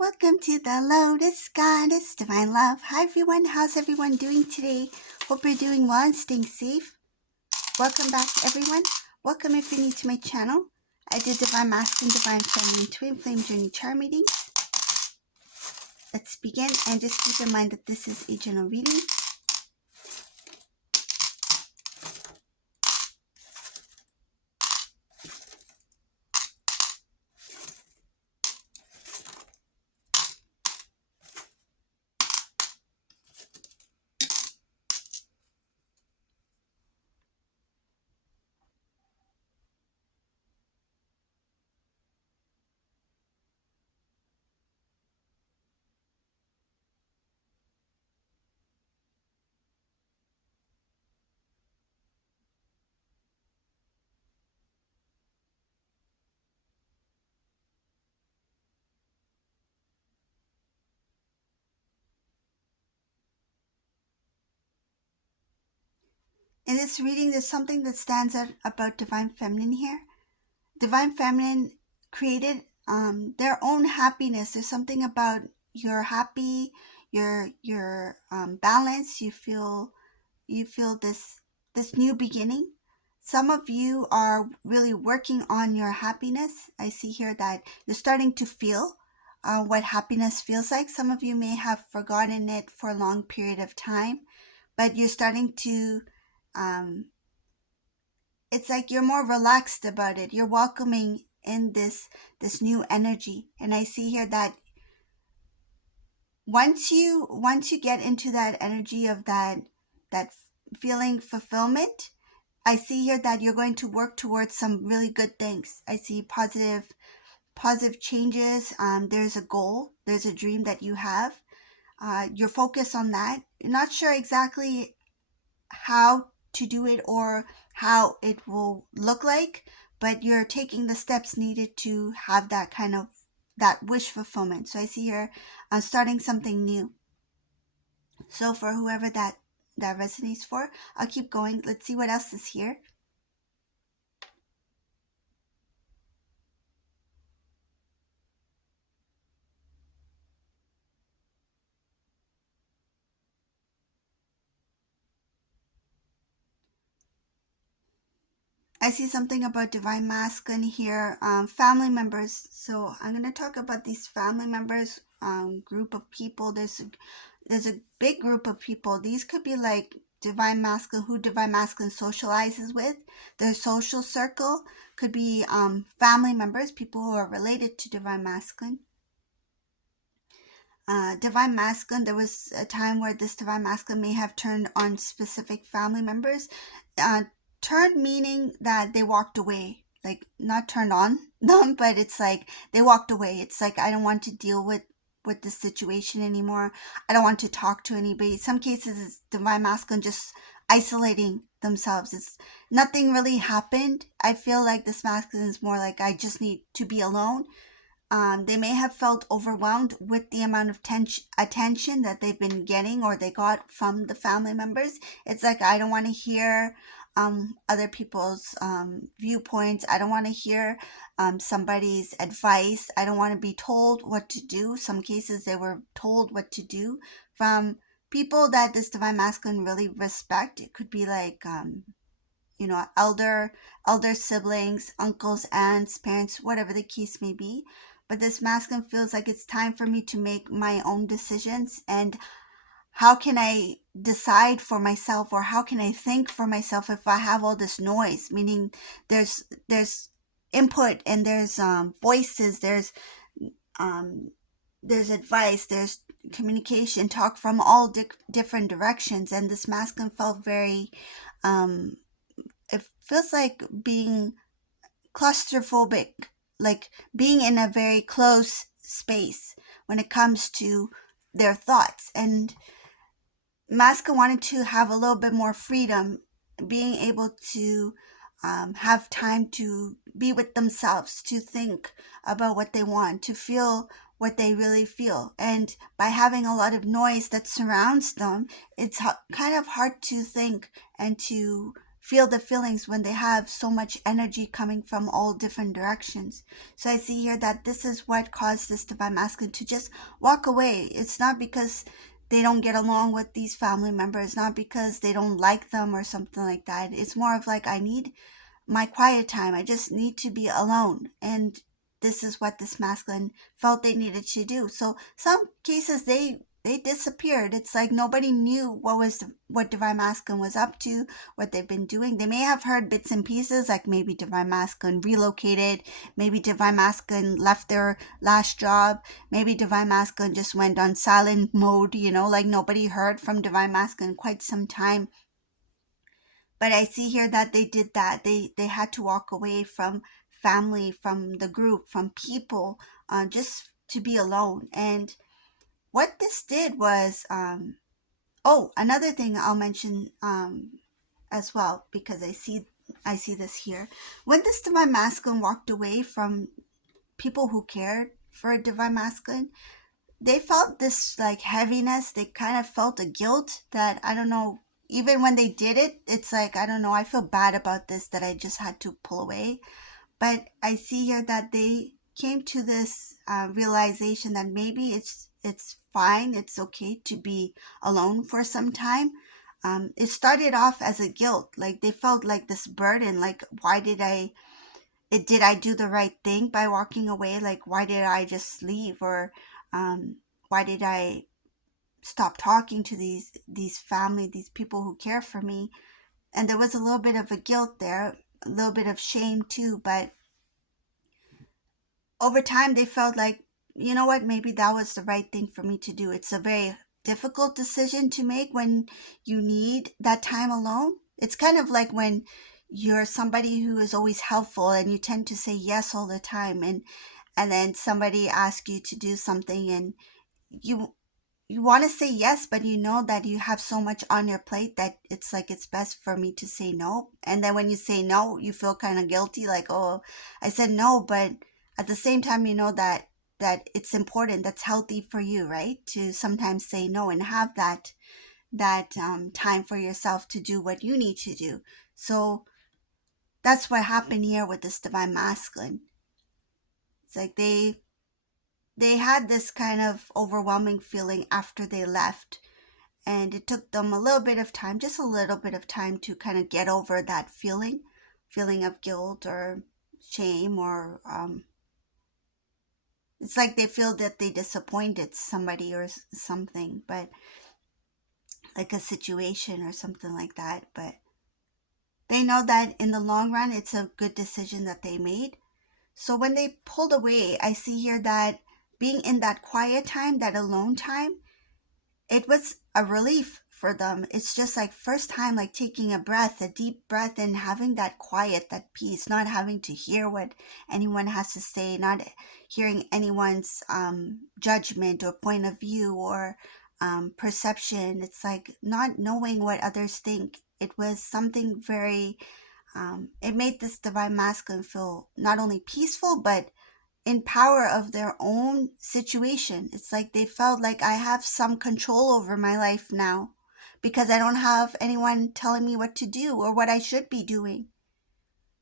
Welcome to the Lotus Goddess Divine Love. Hi everyone, how's everyone doing today? Hope you're doing well and staying safe. Welcome back everyone. Welcome if you're new to my channel. I did Divine Masculine, Divine Feminine Twin Flame Journey Charm readings. Let's begin, and just keep in mind that this is a general reading. In this reading, there's something that stands out about Divine Feminine here. Divine Feminine created their own happiness. There's something about you're happy, you're balanced. You feel this new beginning. Some of you are really working on your happiness. I see here that you're starting to feel what happiness feels like. Some of you may have forgotten it for a long period of time, but you're starting to it's like you're more relaxed about it. You're welcoming in this new energy. And I see here that once you get into that energy of that feeling fulfillment, I see here that you're going to work towards some really good things. I see positive changes. There's a goal, there's a dream that you have. You're focused on that. You're not sure exactly how to do it or how it will look like, but you're taking the steps needed to have that kind of that wish fulfillment. So I see here starting something new. So for whoever that resonates for, I'll keep going. Let's see what else is here. I see something about Divine Masculine here, family members. So I'm going to talk about these family members, group of people. There's a big group of people. These could be like Divine Masculine, who Divine Masculine socializes with. Their social circle could be family members, people who are related to Divine Masculine. Divine Masculine, there was a time where this Divine Masculine may have turned on specific family members. Turned meaning that they walked away, like not turned on them, but it's like they walked away. It's like, I don't want to deal with this situation anymore. I don't want to talk to anybody. Some cases it's Divine Masculine just isolating themselves. It's nothing really happened. I feel like this masculine is more like, I just need to be alone. They may have felt overwhelmed with the amount of attention that they've been getting or they got from the family members. It's like, I don't want to hear other people's viewpoints. I don't want to hear somebody's advice. I don't want to be told what to do. Some cases they were told what to do from people that this Divine Masculine really respect. It could be like elder siblings, uncles, aunts, parents, whatever the case may be. But this masculine feels like it's time for me to make my own decisions. And how can I decide for myself, or how can I think for myself if I have all this noise? Meaning there's input and there's voices, there's advice, there's communication, talk from all different directions. And this masculine felt very it feels like being claustrophobic, like being in a very close space when it comes to their thoughts. And Masca wanted to have a little bit more freedom, being able to have time to be with themselves, to think about what they want, to feel what they really feel. And by having a lot of noise that surrounds them, it's kind of hard to think and to feel the feelings when they have so much energy coming from all different directions. So I see here that this is what caused this divine masculine to just walk away. It's not because they don't get along with these family members, not because they don't like them or something like that. It's more of like, I need my quiet time. I just need to be alone. And this is what this masculine felt they needed to do. So some cases they disappeared. It's like nobody knew what divine masculine was up to, what they've been doing. They may have heard bits and pieces, like maybe divine masculine relocated, maybe divine masculine left their last job, maybe divine masculine just went on silent mode, like nobody heard from divine masculine in quite some time. But I see here that they did that. They had to walk away from family, from the group, from people, just to be alone. And what this did was, oh, another thing I'll mention as well, because I see this here. When this divine masculine walked away from people who cared for a divine masculine, they felt this like heaviness. They kind of felt a guilt that, I don't know, even when they did it, it's like, I don't know, I feel bad about this, that I just had to pull away. But I see here that they came to this realization that maybe it's fine, it's okay to be alone for some time. It started off as a guilt, like they felt like this burden, like why did I do the right thing by walking away? Like why did I just leave, or why did I stop talking to these family, these people who care for me? And there was a little bit of a guilt there, a little bit of shame too. But over time, they felt like, you know what, maybe that was the right thing for me to do. It's a very difficult decision to make when you need that time alone. It's kind of like when you're somebody who is always helpful and you tend to say yes all the time, and then somebody asks you to do something, and you you want to say yes, but you know that you have so much on your plate that it's like it's best for me to say no. And then when you say no, you feel kind of guilty, like, oh, I said no, but at the same time, you know that it's important, that's healthy for you, right? To sometimes say no and have that time for yourself to do what you need to do. So that's what happened here with this divine masculine. It's like they had this kind of overwhelming feeling after they left, and it took them a little bit of time, just a little bit of time, to kind of get over that feeling of guilt or shame, or it's like they feel that they disappointed somebody or something, but like a situation or something like that. But they know that in the long run, it's a good decision that they made. So when they pulled away, I see here that being in that quiet time, that alone time, it was a relief for them. It's just like first time, like taking a breath, a deep breath, and having that quiet, that peace, not having to hear what anyone has to say, not hearing anyone's judgment or point of view, or perception. It's like not knowing what others think. It was something very, it made this divine masculine feel not only peaceful, but in power of their own situation. It's like they felt like, I have some control over my life now, because I don't have anyone telling me what to do or what I should be doing.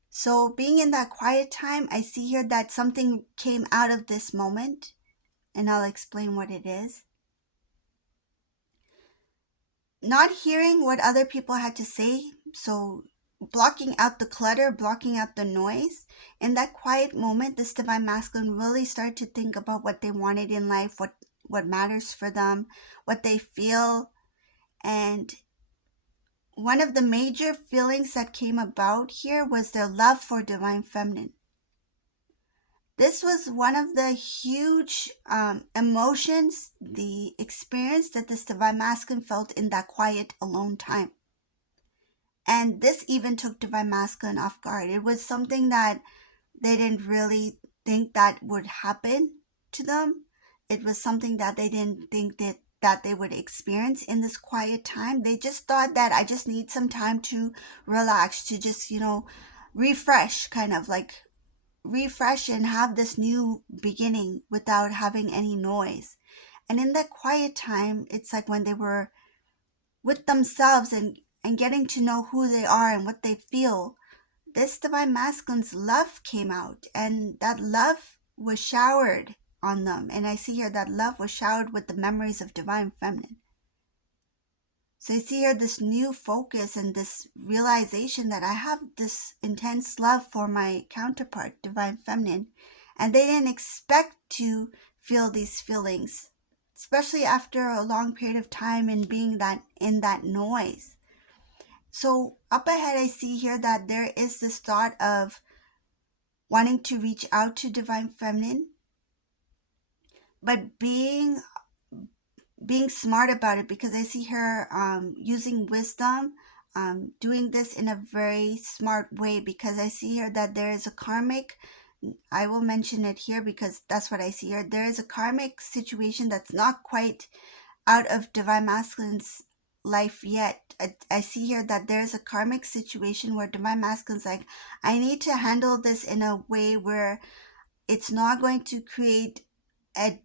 So being in that quiet time, I see here that something came out of this moment, and I'll explain what it is. Not hearing what other people had to say, so blocking out the clutter, blocking out the noise. In that quiet moment, this divine masculine really started to think about what they wanted in life, what matters for them, what they feel. And one of the major feelings that came about here was their love for divine feminine. This was one of the huge emotions, the experience that this divine masculine felt in that quiet alone time. And this even took divine masculine off guard. It was something that they didn't really think that would happen to them. It was something that they didn't think that they would experience in this quiet time. They just thought that, I just need some time to relax, to just, refresh, kind of like refresh and have this new beginning without having any noise. And in that quiet time, it's like when they were with themselves and and getting to know who they are and what they feel, this divine masculine's love came out, and that love was showered on them. And I see here that love was showered with the memories of divine feminine. So I see here this new focus and this realization that I have this intense love for my counterpart, divine feminine, and they didn't expect to feel these feelings, especially after a long period of time and being that in that noise. So up ahead, I see here that there is this thought of wanting to reach out to divine feminine, but being smart about it, because I see her using wisdom, doing this in a very smart way, because I see here that there is a karmic, I will mention it here because that's what I see here. There is a karmic situation that's not quite out of divine masculine's life yet. I see here that there's a karmic situation where divine masculine's like, I need to handle this in a way where it's not going to create a,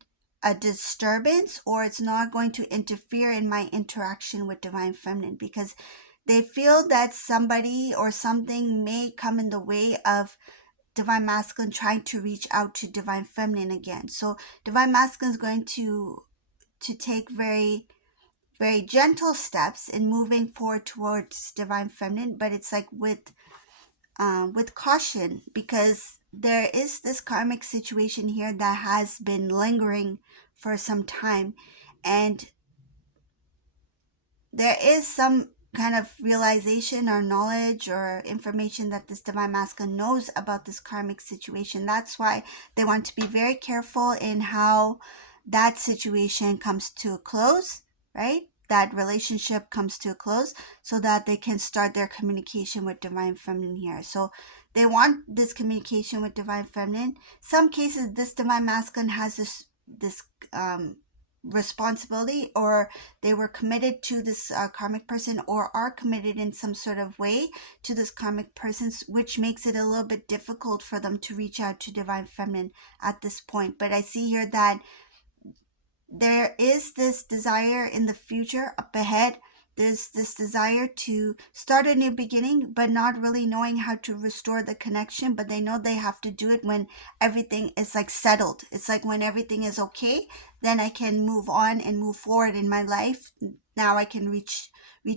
a disturbance, or it's not going to interfere in my interaction with divine feminine, because they feel that somebody or something may come in the way of divine masculine trying to reach out to divine feminine again. So divine masculine is going to take very, very gentle steps in moving forward towards divine feminine, but it's like with caution, because there is this karmic situation here that has been lingering for some time, and there is some kind of realization or knowledge or information that this divine masculine knows about this karmic situation. That's why they want to be very careful in how that situation comes to a close, right? That relationship comes to a close, so that they can start their communication with divine feminine here. So they want this communication with divine feminine. Some cases, this divine masculine has this responsibility, or they were committed to this karmic person, or are committed in some sort of way to this karmic person, which makes it a little bit difficult for them to reach out to divine feminine at this point. But I see here that there is this desire in the future up ahead. There's this desire to start a new beginning, but not really knowing how to restore the connection. But they know they have to do it when everything is like settled. It's like when everything is okay, then I can move on and move forward in my life. Now I can reach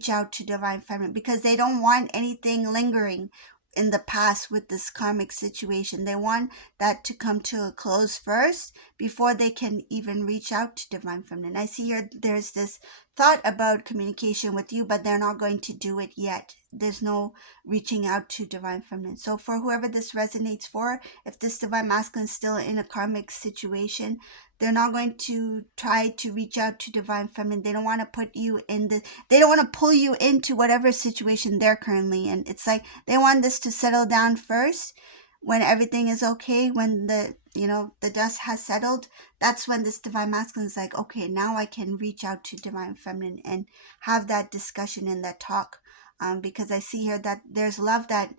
out to divine feminine, because they don't want anything lingering in the past with this karmic situation. They want that to come to a close first before they can even reach out to divine feminine. I see here there's this thought about communication with you, but they're not going to do it yet. There's no reaching out to divine feminine. So for whoever this resonates for, if this divine masculine is still in a karmic situation, they're not going to try to reach out to divine feminine. They don't want to put you in they don't want to pull you into whatever situation they're currently in. It's like they want this to settle down first. When everything is okay, when the dust has settled, that's when this divine masculine is like, okay, now I can reach out to divine feminine and have that discussion and that talk. Because I see here that there's love that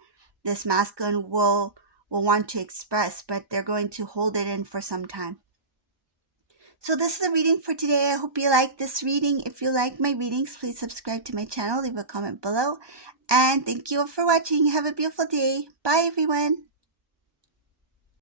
this masculine will want to express, but they're going to hold it in for some time. So this is the reading for today. I hope you like this reading. If you like my readings, please subscribe to my channel, leave a comment below. And thank you all for watching. Have a beautiful day. Bye, everyone.